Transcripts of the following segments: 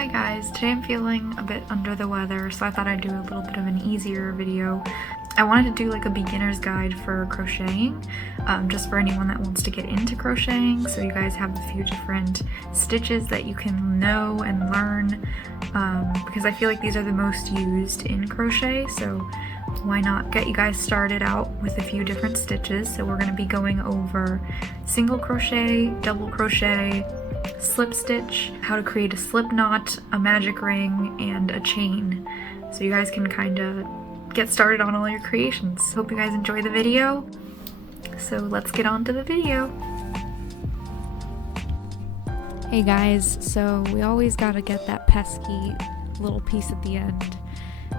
Hi guys, today I'm feeling a bit under the weather, so I thought I'd do a little bit of an easier video. I wanted to do like a beginner's guide for crocheting, just for anyone that wants to get into crocheting, so you guys have a few different stitches that you can know and learn, because I feel like these are the most used in crochet, so why not get you guys started out with a few different stitches. So we're going to be going over single crochet, double crochet, slip stitch, how to create a slip knot, a magic ring, and a chain, so you guys can kind of get started on all your creations. Hope you guys enjoy the video, so let's get on to the video. Hey guys, so we always gotta get that pesky little piece at the end,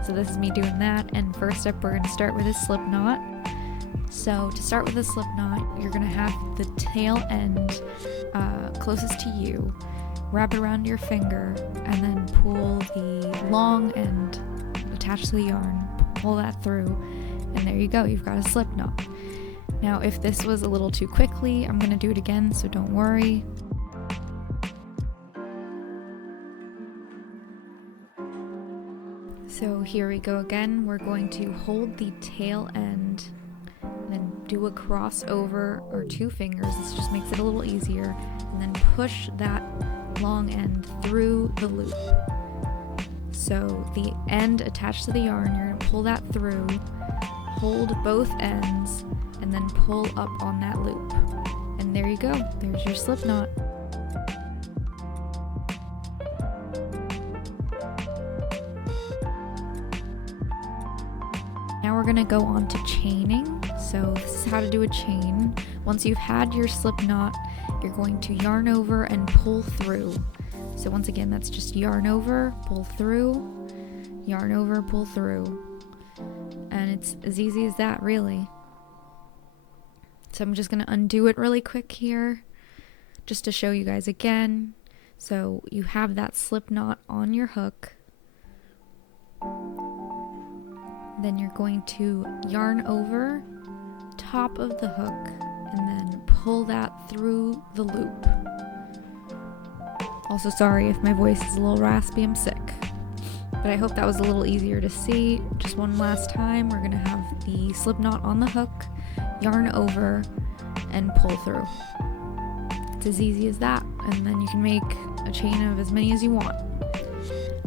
so this is me doing that. And first up, we're going to start with a slip knot. So to start with a slip knot, you're going to have the tail end closest to you, wrap it around your finger, and then pull the long end attached to the yarn, pull that through, and there you go, you've got a slip knot. Now if this was a little too quickly, I'm going to do it again, so don't worry. So here we go again, we're going to hold the tail end, then do a crossover or two fingers, this just makes it a little easier, and then push that long end through the loop. So the end attached to the yarn, you're going to pull that through, hold both ends, and then pull up on that loop. And there you go, there's your slip knot. Now we're going to go on to chaining. So this is how to do a chain. Once you've had your slip knot, you're going to yarn over and pull through. So once again, that's just yarn over, pull through, yarn over, pull through. And it's as easy as that, really. So I'm just going to undo it really quick here, just to show you guys again. So you have that slip knot on your hook. Then you're going to yarn over top of the hook and then pull that through the loop. Also sorry if my voice is a little raspy, I'm sick. But I hope that was a little easier to see. Just one last time, we're going to have the slip knot on the hook, yarn over, and pull through. It's as easy as that, and then you can make a chain of as many as you want.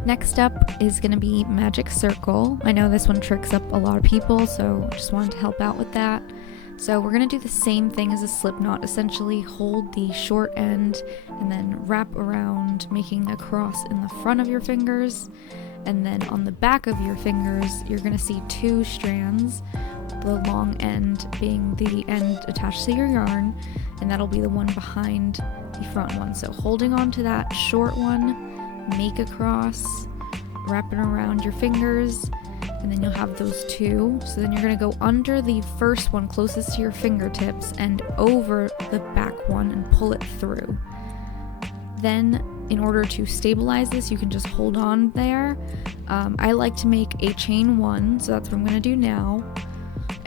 Next up is going to be magic circle. I know this one tricks up a lot of people, so just wanted to help out with that. So we're going to do the same thing as a slip knot, essentially hold the short end and then wrap around, making a cross in the front of your fingers, and then on the back of your fingers you're going to see two strands, the long end being the end attached to your yarn, and that'll be the one behind the front one. So holding on to that short one, make a cross, wrap it around your fingers, and then you'll have those two. So then you're going to go under the first one closest to your fingertips and over the back one and pull it through. Then in order to stabilize this, you can just hold on there. I like to make a chain one, so that's what I'm going to do now.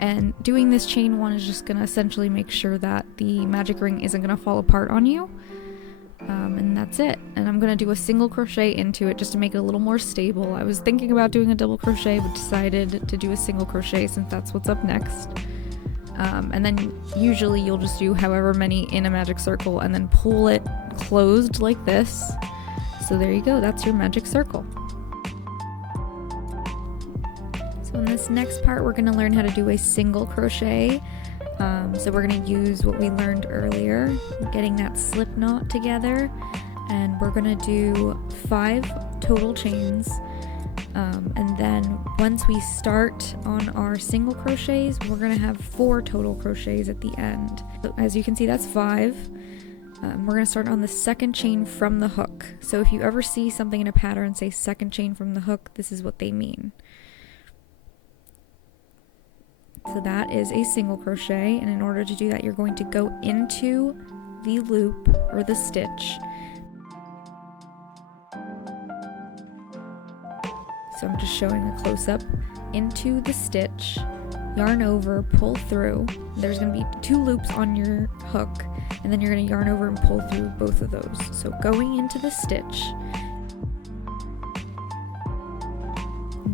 And doing this chain one is just going to essentially make sure that the magic ring isn't going to fall apart on you. And that's it. And I'm going to do a single crochet into it just to make it a little more stable. I was thinking about doing a double crochet, but decided to do a single crochet since that's what's up next. And then usually you'll just do however many in a magic circle and then pull it closed like this. So there you go, that's your magic circle. So in this next part, we're going to learn how to do a single crochet. So we're going to use what we learned earlier, getting that slip knot together, and we're going to do 5 total chains, and then once we start on our single crochets, we're going to have 4 total crochets at the end. So as you can see, that's 5. We're going to start on the second chain from the hook. So if you ever see something in a pattern say second chain from the hook, this is what they mean. So that is a single crochet, and in order to do that, you're going to go into the loop or the stitch. So I'm just showing a close-up into the stitch, yarn over, pull through. There's going to be 2 loops on your hook, and then you're going to yarn over and pull through both of those. So going into the stitch,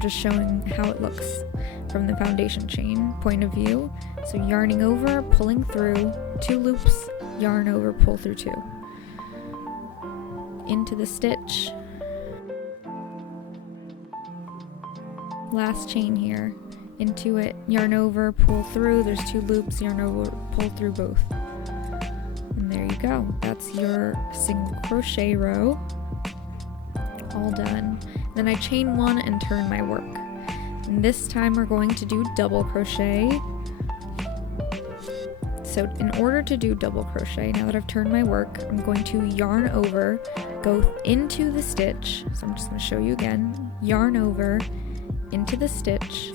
just showing how it looks from the foundation chain point of view. So yarning over, pulling through, 2 loops, yarn over, pull through 2. Into the stitch. Last chain here. Into it, yarn over, pull through, there's 2 loops, yarn over, pull through both. And there you go. That's your single crochet row. All done. Then I chain 1 and turn my work. And this time we're going to do double crochet. So in order to do double crochet, now that I've turned my work, I'm going to yarn over, go into the stitch. So I'm just going to show you again. Yarn over, into the stitch,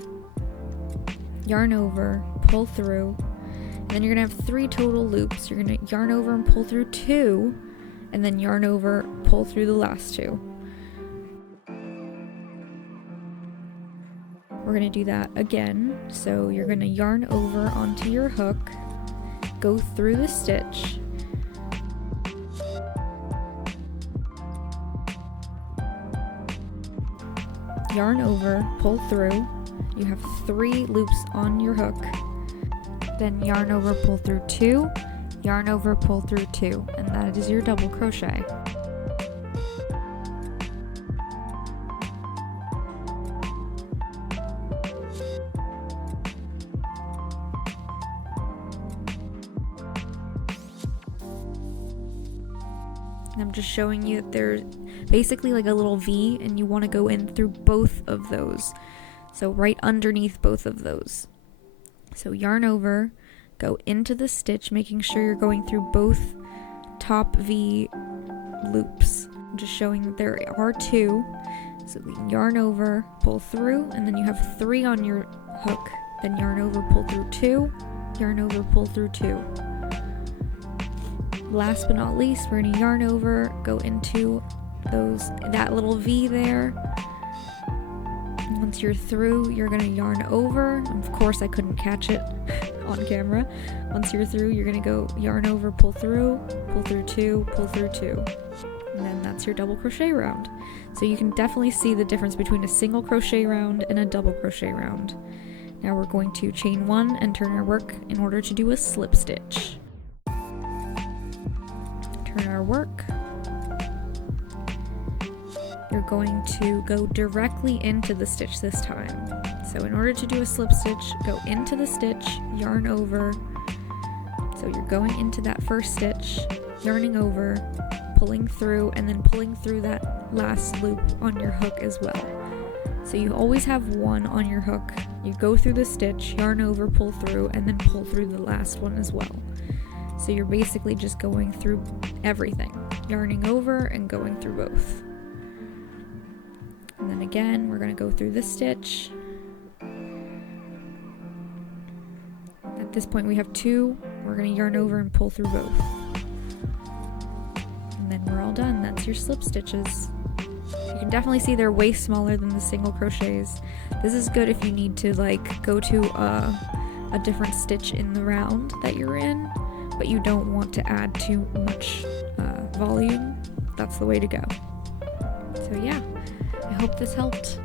yarn over, pull through, and then you're going to have 3 total loops. You're going to yarn over and pull through 2, and then yarn over, pull through the last 2. We're going to do that again. So you're going to yarn over onto your hook, go through the stitch, yarn over, pull through. You have 3 loops on your hook, then yarn over, pull through 2, yarn over, pull through 2, and that is your double crochet. And I'm just showing you that there's basically like a little V, and you want to go in through both of those. So right underneath both of those. So yarn over, go into the stitch, making sure you're going through both top V loops. I'm just showing that there are 2. So yarn over, pull through, and then you have 3 on your hook. Then yarn over, pull through 2, yarn over, pull through 2. Last but not least, we're going to yarn over, go into that little V there. And once you're through, you're going to yarn over. Of course, I couldn't catch it on camera. Once you're through, you're going to go yarn over, pull through 2, pull through 2. And then that's your double crochet round. So you can definitely see the difference between a single crochet round and a double crochet round. Now we're going to chain 1 and turn our work in order to do a slip stitch. Turn our work. You're going to go directly into the stitch this time. So in order to do a slip stitch, go into the stitch, yarn over. So you're going into that first stitch, yarning over, pulling through, and then pulling through that last loop on your hook as well. So you always have 1 on your hook. You go through the stitch, yarn over, pull through, and then pull through the last one as well. So you're basically just going through everything, yarning over and going through both. And then again, we're going to go through the stitch. At this point we have 2. We're going to yarn over and pull through both. And then we're all done. That's your slip stitches. You can definitely see they're way smaller than the single crochets. This is good if you need to like go to a different stitch in the round that you're in, but you don't want to add too much volume. That's the way to go. So yeah, I hope this helped.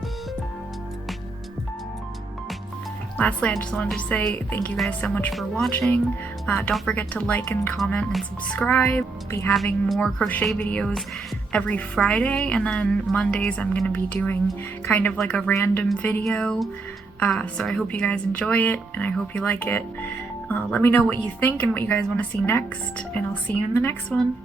Lastly, I just wanted to say thank you guys so much for watching. Don't forget to like and comment and subscribe. Be having more crochet videos every Friday, and then Mondays I'm going to be doing kind of like a random video. So I hope you guys enjoy it, and I hope you like it. Let me know what you think and what you guys want to see next, and I'll see you in the next one.